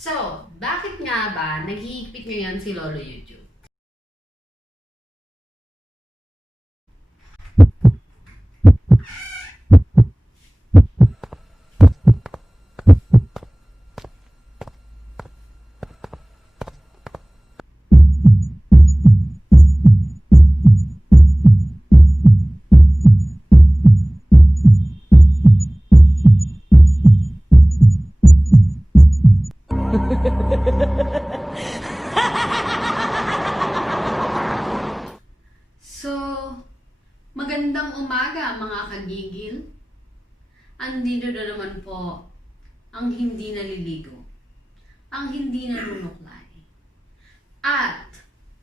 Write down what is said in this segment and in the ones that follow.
So, bakit nga ba naghihigpit ngayon si Lolo YouTube? So, magandang umaga mga kagigil. Andito na naman po ang hindi naliligo, ang hindi nanunuklay, at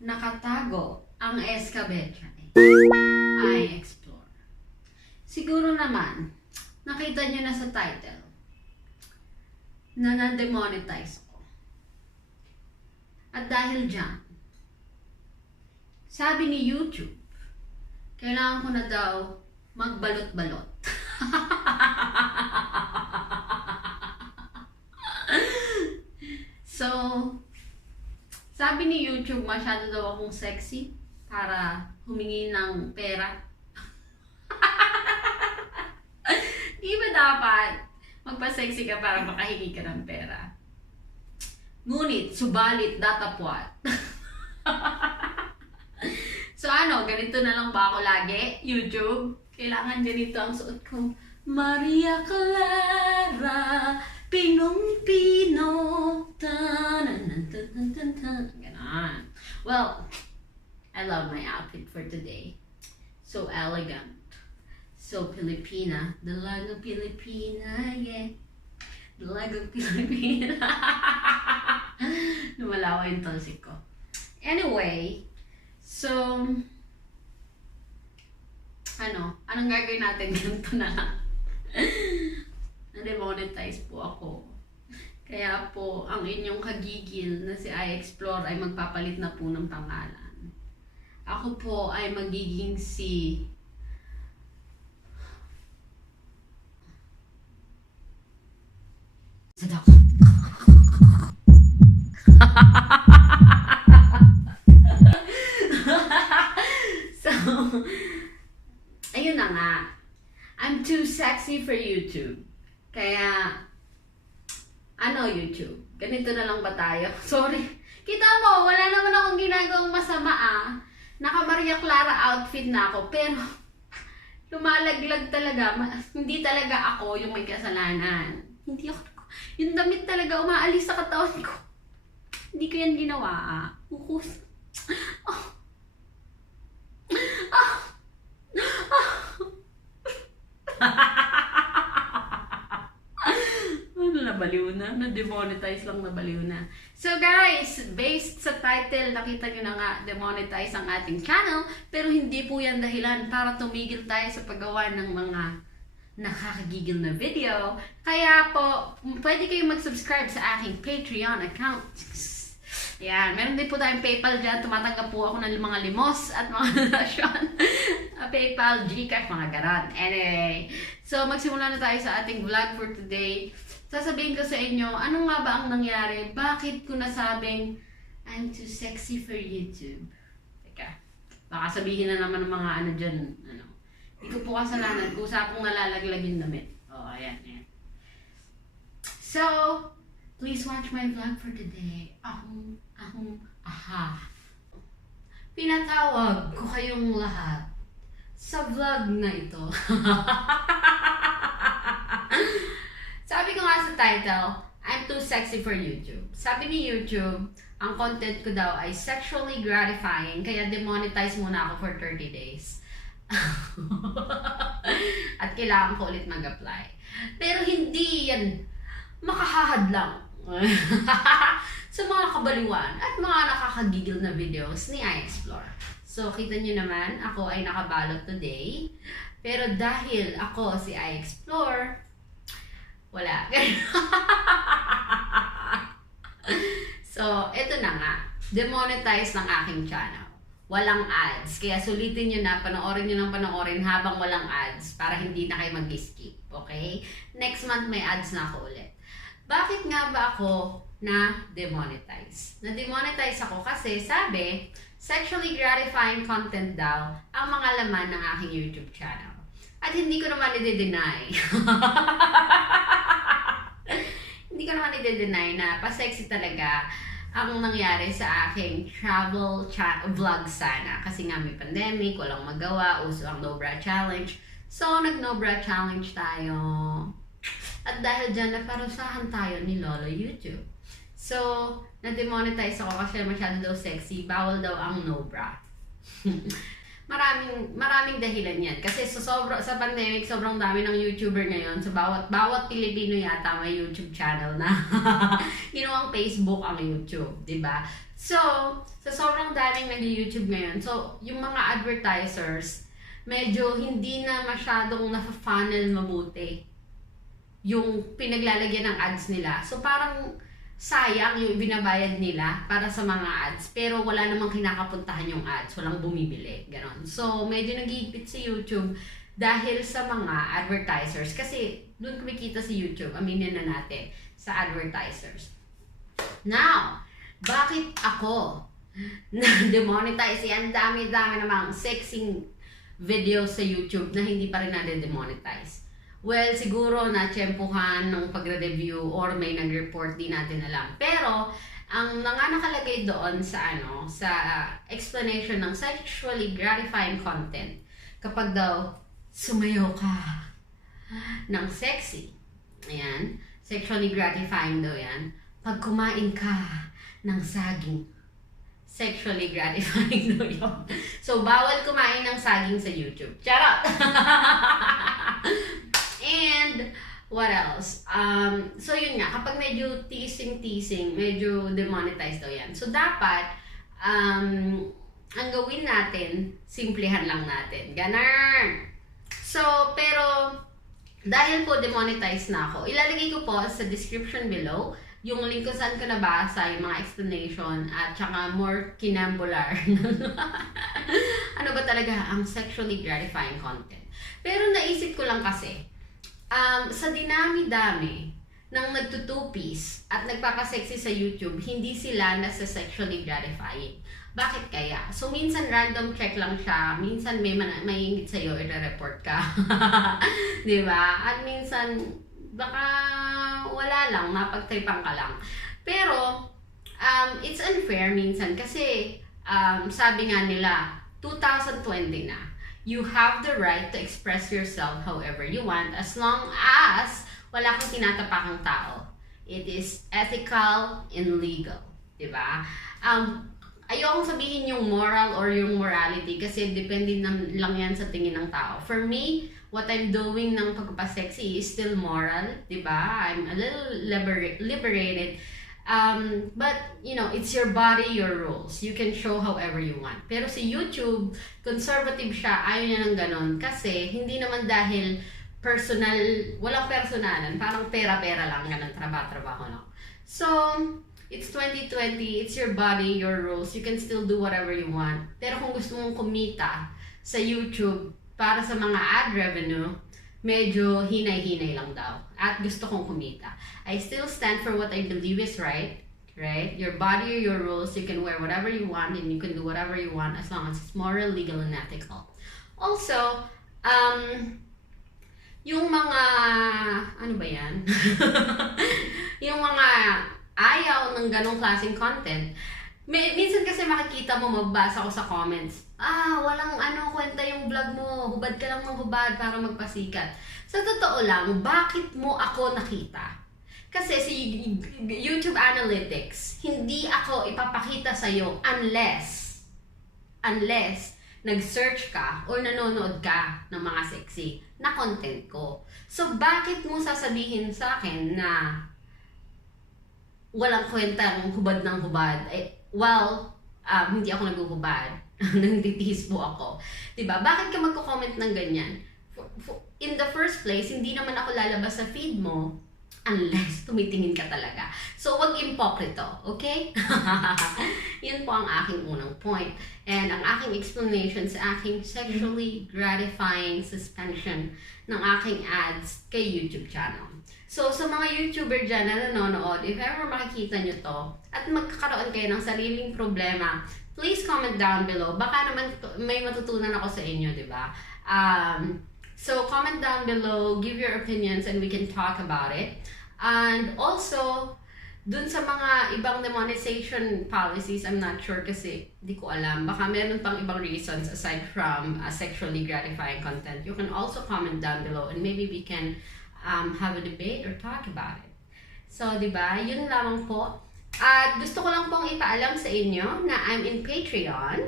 nakatago ang escabeche. Explore. Siguro naman, nakita nyo na sa title na na-demonetize ko. At dahil dyan, sabi ni YouTube, kailangan ko na daw magbalot-balot. So, sabi ni YouTube, masyado daw akong sexy para humingi ng pera. Di ba dapat magpa-sexy ka para makahingi ka ng pera? Ngunit, subalit, datapwat. So ganito na lang ba ako lagi? YouTube? Kailangan ganito ang suot ko. Maria Clara, Pinong-Pino. Ganon. Well, I love my outfit for today. So elegant. So Filipina. Dalagang Pilipina, yeah. Dalagang Pilipina. Lumalawa yung tonsik ko. Anyway, so, anong gagawin natin? Ganito na lang. Na-de-monetize po ako. Kaya po, ang inyong kagigil na si aiexplore ay magpapalit na po ng pangalan. Ako po ay magiging si Masyadong. So, ayun na nga. I'm too sexy for YouTube. Kaya, YouTube? Ganito na lang ba tayo? Sorry. Kita mo, wala naman akong ginagawang masama Naka Maria Clara outfit na ako. Pero, lumalaglag talaga. Hindi talaga ako yung may kasalanan. Hindi ako. Yung damit talaga umaalis sa katawan ko. Hindi ko yan ginawa. Ukus. Nabaliw na. Na-demonetize lang, nabaliw na. So guys, based sa title, nakita nyo na nga, demonetize ang ating channel. Pero hindi po yan dahilan para tumigil tayo sa paggawa ng mga nakakagigil na video. Kaya po, pwede kayong mag-subscribe sa aking Patreon account. Yan, meron din po tayong PayPal dyan. Tumatanggap po ako ng mga limos at mga donasyon. PayPal, Gcash, mga ganon. Anyway, so magsimula na tayo sa ating vlog for today. Sasabihin ko sa inyo, ano nga ba ang nangyari? Bakit ko nasabing I'm too sexy for YouTube? Teka, baka sabihin na naman ng mga dyan, Hindi ko po kasalanan, kusa akong nalalaglag yung damit. Ayan. So, please watch my vlog for today. Pinatawag ko kayong lahat sa vlog na ito. Sabi ko nga sa title, I'm too sexy for YouTube. Sabi ni YouTube, ang content ko daw ay sexually gratifying, kaya demonetize muna ako for 30 days. At kailangan ko ulit mag-apply. Pero hindi yan makahahadlang sa mga kabaliwan at mga nakakagigil na videos ni aiexplore. So, kita nyo naman, ako ay nakabalot today. Pero dahil ako si aiexplore, wala. So, ito na nga. Demonetize ng aking channel. Walang ads. Kaya sulitin nyo na, panoorin nyo ng panoorin habang walang ads para hindi na kayo mag-skip. Okay? Next month may ads na ako ulit. Bakit nga ba ako na-demonetize. Na-demonetize ako kasi sabi, sexually gratifying content daw ang mga laman ng aking YouTube channel. At hindi ko naman i-deny. Hindi ko naman i-deny na pa-sexy talaga ang nangyari sa aking travel vlog sana. Kasi nga may pandemic, walang magawa, uso ang no-bra challenge. So, nag-no-bra challenge tayo. At dahil dyan, naparusahan tayo ni Lolo YouTube. So, na-demonetize ako kasi masyado daw sexy. Bawal daw ang no-bra. Maraming dahilan yan. Kasi sa pandemic, sobrang dami ng YouTuber ngayon. So, bawat Pilipino yata may YouTube channel na ginawang Facebook ang YouTube. Diba? So, sa sobrang daming nag-YouTube ngayon, so, yung mga advertisers, medyo hindi na masyadong na-funnel mabuti yung pinaglalagyan ng ads nila. So, parang sayang yung binabayad nila para sa mga ads, pero wala namang kinakapuntahan yung ads, walang bumibili, ganon. So, medyo nagigipit si YouTube dahil sa mga advertisers, kasi doon kumikita si YouTube, aminin na natin, sa advertisers. Now, bakit ako na-demonetize? Ang dami-dami namang sexy videos sa YouTube na hindi pa rin na-demonetize. Well, siguro na-tsempuhan ng pagre-review or may nag-report, di natin alam. Pero, ang nakalagay doon sa explanation ng sexually gratifying content, kapag daw sumayaw ka ng sexy, ayan, sexually gratifying daw yan, pag kumain ka ng saging, sexually gratifying daw yun. So, bawal kumain ng saging sa YouTube. Charot! And, what else? So, yun nga, kapag medyo teasing, medyo demonetized daw yan. So, dapat, ang gawin natin, simplihan lang natin. Ganun! So, pero, dahil po demonetized na ako, ilalagay ko po sa description below yung link kung saan ko nabasa, yung mga explanation, at saka more kinambular. Ano ba talaga ang sexually gratifying content? Pero naisip ko lang kasi, sa dinami-dami ng nagtutupis at nagpapasexy sa YouTube, hindi sila nasa sexually gratifying. Bakit kaya? So, minsan random check lang siya, minsan may ingit sa'yo, i-report ka. Diba? At minsan, baka wala lang, mapagtripan ka lang. Pero, it's unfair minsan kasi, sabi nga nila, 2020 na. You have the right to express yourself however you want as long as wala kang tinatapakang tao. It is ethical and legal. Diba? Ayokong sabihin yung moral or yung morality kasi depende lang yan sa tingin ng tao. For me, what I'm doing ng pagpapasexy is still moral. Diba? I'm a little liberated. But, you know, it's your body, your rules. You can show however you want. Pero si YouTube, conservative siya, ayaw niya ng ganon. Kasi, hindi naman dahil personal, walang personalan. Parang pera-pera lang, ganun, trabaho lang. So, it's 2020, it's your body, your rules. You can still do whatever you want. Pero kung gusto mong kumita sa YouTube para sa mga ad revenue, medyo hinay-hinay lang daw. At gusto kong kumita. I still stand for what I believe is right? Your body, your rules, you can wear whatever you want and you can do whatever you want as long as it's moral, legal, and ethical. Also, yung mga, ano ba yan? Yung mga ayaw ng ganong klaseng content, minsan kasi makikita mo, magbasa ko sa comments, walang kwenta yung vlog mo, hubad ka lang ng hubad para magpasikat. Sa totoo lang, bakit mo ako nakita? Kasi si YouTube Analytics, hindi ako ipapakita sa'yo unless nag-search ka or nanonood ka ng mga sexy na content ko. So, bakit mo sasabihin sa akin na walang kwentang hubad ng hubad? Hindi ako naghuhubad. Nagtitiis po ako. Diba? Bakit ka magko-comment ng ganyan? In the first place, hindi naman ako lalabas sa feed mo unless tumitingin ka talaga. So, wag impokrito, okay? Yun po ang aking unang point. And ang aking explanation sa aking sexually gratifying suspension ng aking ads kay YouTube channel. So, sa mga YouTuber dyan na nanonood, if ever makikita nyo to, at magkakaroon kayo ng sariling problema, please comment down below. Baka naman may matutunan ako sa inyo, di ba? So, comment down below, give your opinions, and we can talk about it. And also, dun sa mga ibang demonetization policies, I'm not sure kasi di ko alam. Baka meron pang ibang reasons aside from sexually gratifying content. You can also comment down below and maybe we can have a debate or talk about it. So, di ba? Yun lamang po. At gusto ko lang pong ipaalam sa inyo na I'm in Patreon.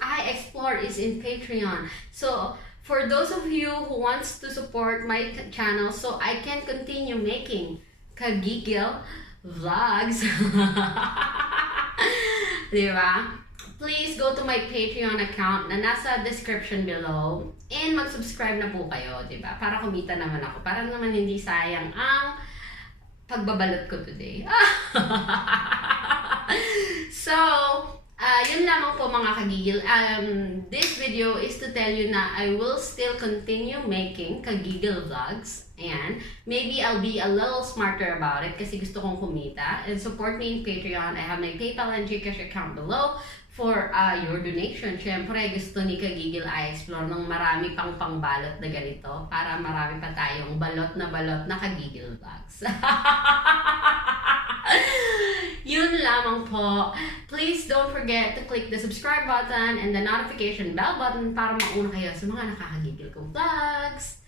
aiexplore is in Patreon. So, for those of you who wants to support my channel so I can continue making kagigil vlogs, diba? Please go to my Patreon account na nasa description below and mag-subscribe na po kayo, diba? Para kumita naman ako. Para naman hindi sayang ang pagbabalot ko today. So, yun lamang po mga kagigil. This video is to tell you na I will still continue making kagigil vlogs and maybe I'll be a little smarter about it kasi gusto kong kumita. And support me in Patreon. I have my PayPal and Gcash account below for your donation. Siyempre, gusto ni Kagigil aiexplore ng marami pang pangbalot na ganito para marami pa tayong balot na kagigil vlogs. Yun lamang po. Please don't forget to click the subscribe button and the notification bell button para mauna kayo sa mga nakakagigil kong vlogs.